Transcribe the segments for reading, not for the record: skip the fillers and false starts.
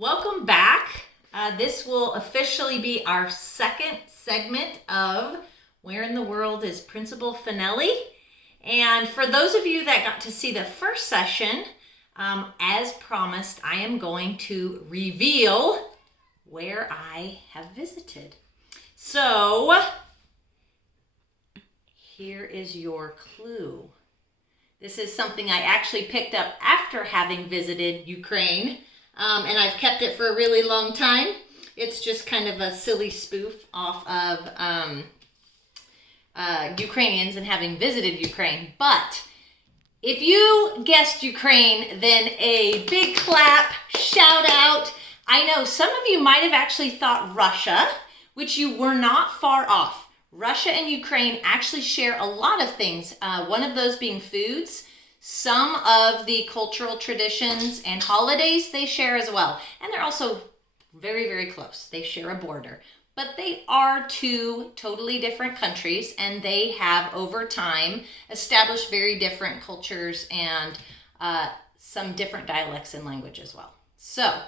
Welcome back. This will officially be our second segment of Where in the World is Principal Fanelli? And for those of you that got to see the first session, as promised, I am going to reveal where I have visited. So, here is your clue. This is something I actually picked up after having visited Ukraine. And I've kept it for a really long time. It's just kind of a silly spoof off of Ukrainians and having visited Ukraine. But if you guessed Ukraine, then a big clap, shout out. I know some of you might have actually thought Russia, which you were not far off. Russia and Ukraine actually share a lot of things, one of those being foods. Some of the cultural traditions and holidays they share as well. And they're also very, very close. They share a border. But they are two totally different countries, and they have, over time, established very different cultures and some different dialects and language as well. So,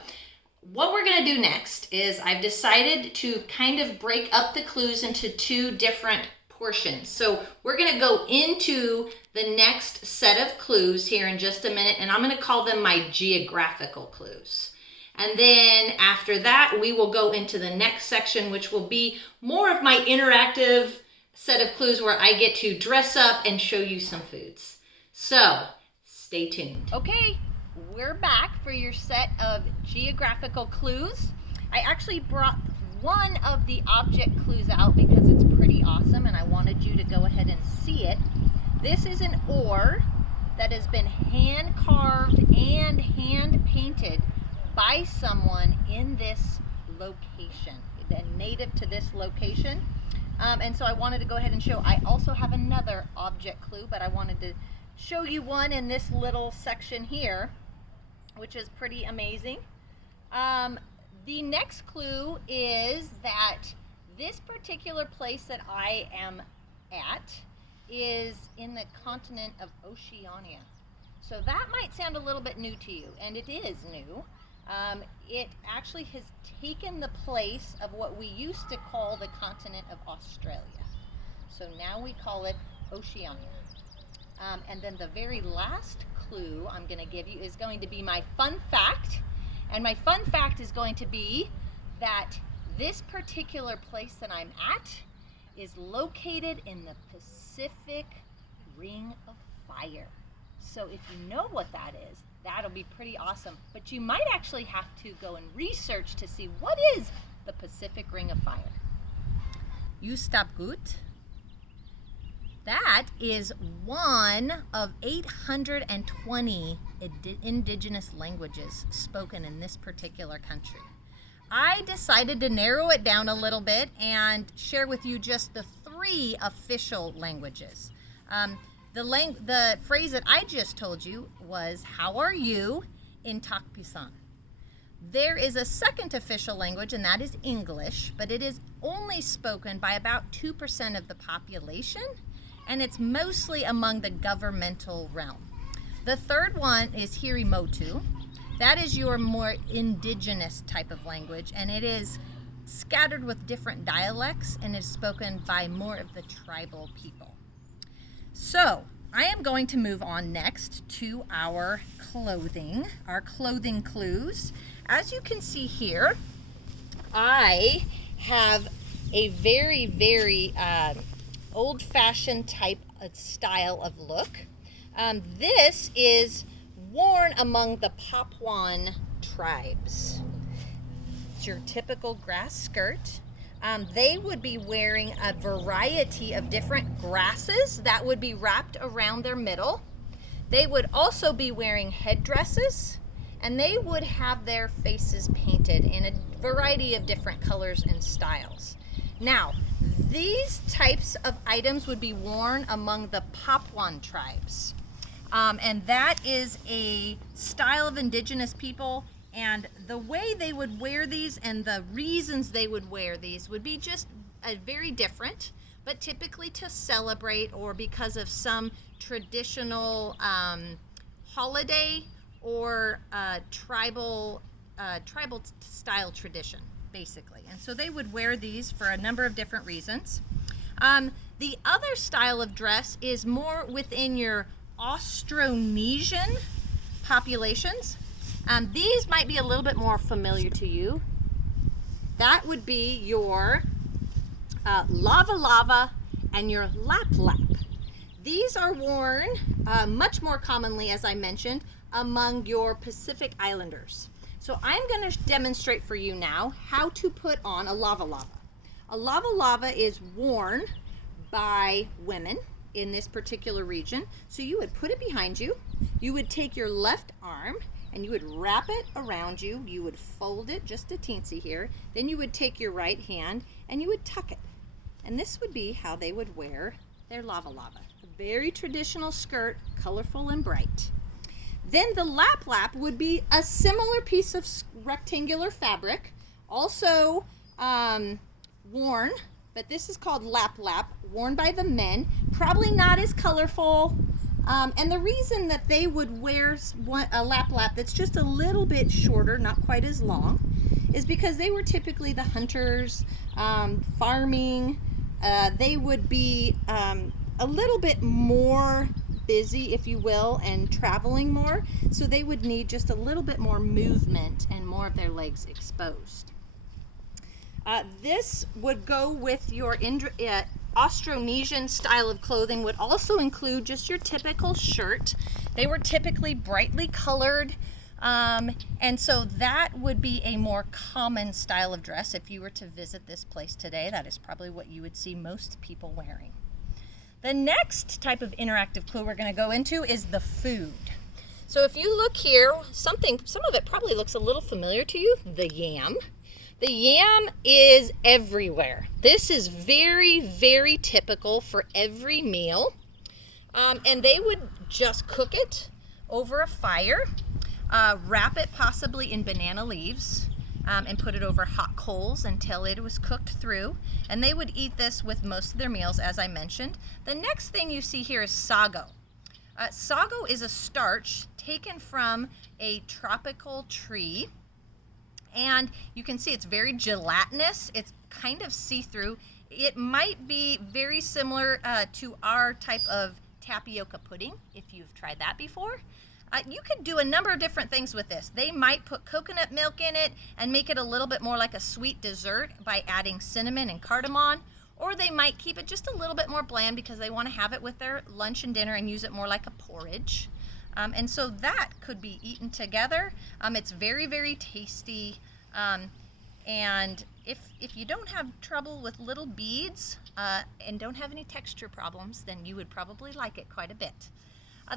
what we're going to do next is I've decided to kind of break up the clues into two different portions. So we're going to go into the next set of clues here in just a minute, and I'm going to call them my geographical clues. And then after that, we will go into the next section, which will be more of my interactive set of clues where I get to dress up and show you some foods. So stay tuned. Okay, we're back for your set of geographical clues. I actually brought one of the object clues out because it's pretty awesome and I wanted you to go ahead and see it. This is an oar that has been hand carved and hand painted by someone in this location, native to this location. And so I wanted to go ahead and show. I also have another object clue, but I wanted to show you one in this little section here, which is pretty amazing. The next clue is that this particular place that I am at is in the continent of Oceania. So that might sound a little bit new to you, and it is new. It actually has taken the place of what we used to call the continent of Australia. So now we call it Oceania. And then the very last clue I'm going to give you is going to be my fun fact. And my fun fact is going to be that this particular place that I'm at is located in the Pacific Ring of Fire. So if you know what that is, that'll be pretty awesome. But you might actually have to go and research to see what is the Pacific Ring of Fire. You stop good. That is one of 820 indigenous languages spoken in this particular country. I decided to narrow it down a little bit and share with you just the 3 official languages. The phrase that I just told you was, "How are you?" in Takpisan. There is a second official language, and that is English, but it is only spoken by about 2% of the population, and it's mostly among the governmental realm. The third one is Hirimotu. That is your more indigenous type of language, and it is scattered with different dialects and is spoken by more of the tribal people. So, I am going to move on next to our clothing clues. As you can see here, I have a very, very old-fashioned type of style of look. This is worn among the Papuan tribes. It's your typical grass skirt. They would be wearing a variety of different grasses that would be wrapped around their middle. They would also be wearing headdresses, and they would have their faces painted in a variety of different colors and styles. Now, these types of items would be worn among the Papuan tribes. And that is a style of indigenous people, and the way they would wear these and the reasons they would wear these would be just very different, but typically to celebrate or because of some traditional holiday or tribal tribal style tradition, basically. And so they would wear these for a number of different reasons. The other style of dress is more within your Austronesian populations. These might be a little bit more familiar to you. That would be your lava lava and your lap lap. These are worn much more commonly, as I mentioned, among your Pacific Islanders. So I'm going to demonstrate for you now how to put on a lava lava. A lava lava is worn by women in this particular region. So you would put it behind you, you would take your left arm and you would wrap it around you, you would fold it just a teensy here, then you would take your right hand and you would tuck it. And this would be how they would wear their lava lava. A very traditional skirt, colorful and bright. Then the lap lap would be a similar piece of rectangular fabric, also worn, but this is called lap lap, worn by the men, probably not as colorful. And the reason that they would wear a lap lap that's just a little bit shorter, not quite as long, is because they were typically the hunters, farming. They would be a little bit more busy, if you will, and traveling more. So they would need just a little bit more movement and more of their legs exposed. This would go with your Austronesian style of clothing, would also include just your typical shirt. They were typically brightly colored, and so that would be a more common style of dress. If you were to visit this place today, that is probably what you would see most people wearing. The next type of interactive clue we're going to go into is the food. So if you look here, some of it probably looks a little familiar to you, the yam. The yam is everywhere. This is very, very typical for every meal. And they would just cook it over a fire, wrap it possibly in banana leaves, and put it over hot coals until it was cooked through. And they would eat this with most of their meals, as I mentioned. The next thing you see here is sago. Sago is a starch taken from a tropical tree. And you can see it's very gelatinous. It's kind of see-through. It might be very similar to our type of tapioca pudding, if you've tried that before. You could do a number of different things with this. They might put coconut milk in it and make it a little bit more like a sweet dessert by adding cinnamon and cardamom, or they might keep it just a little bit more bland because they want to have it with their lunch and dinner and use it more like a porridge. And so that could be eaten together. It's very, very tasty. And if you don't have trouble with little beads and don't have any texture problems, then you would probably like it quite a bit.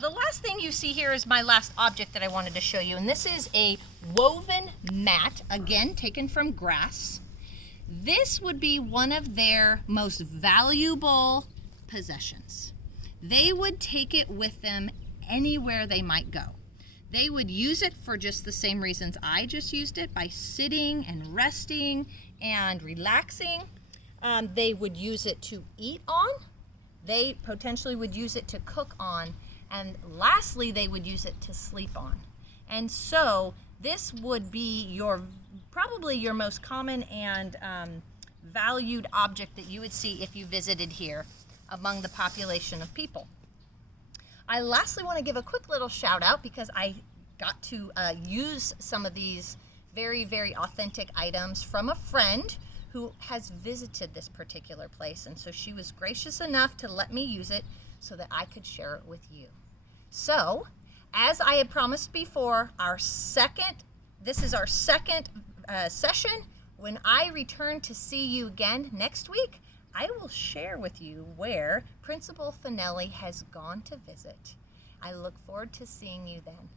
The last thing you see here is my last object that I wanted to show you, and this is a woven mat, again taken from grass. This would be one of their most valuable possessions. They would take it with them anywhere they might go. They would use it for just the same reasons I just used it, by sitting and resting and relaxing. They would use it to eat on. They potentially would use it to cook on. And lastly, they would use it to sleep on. And so this would be probably your most common and valued object that you would see if you visited here among the population of people. I lastly want to give a quick little shout out because I got to use some of these very, very authentic items from a friend who has visited this particular place. And so she was gracious enough to let me use it so that I could share it with you. So, as I had promised before, this is our second session. When I return to see you again next week, I will share with you where Principal Fanelli has gone to visit. I look forward to seeing you then.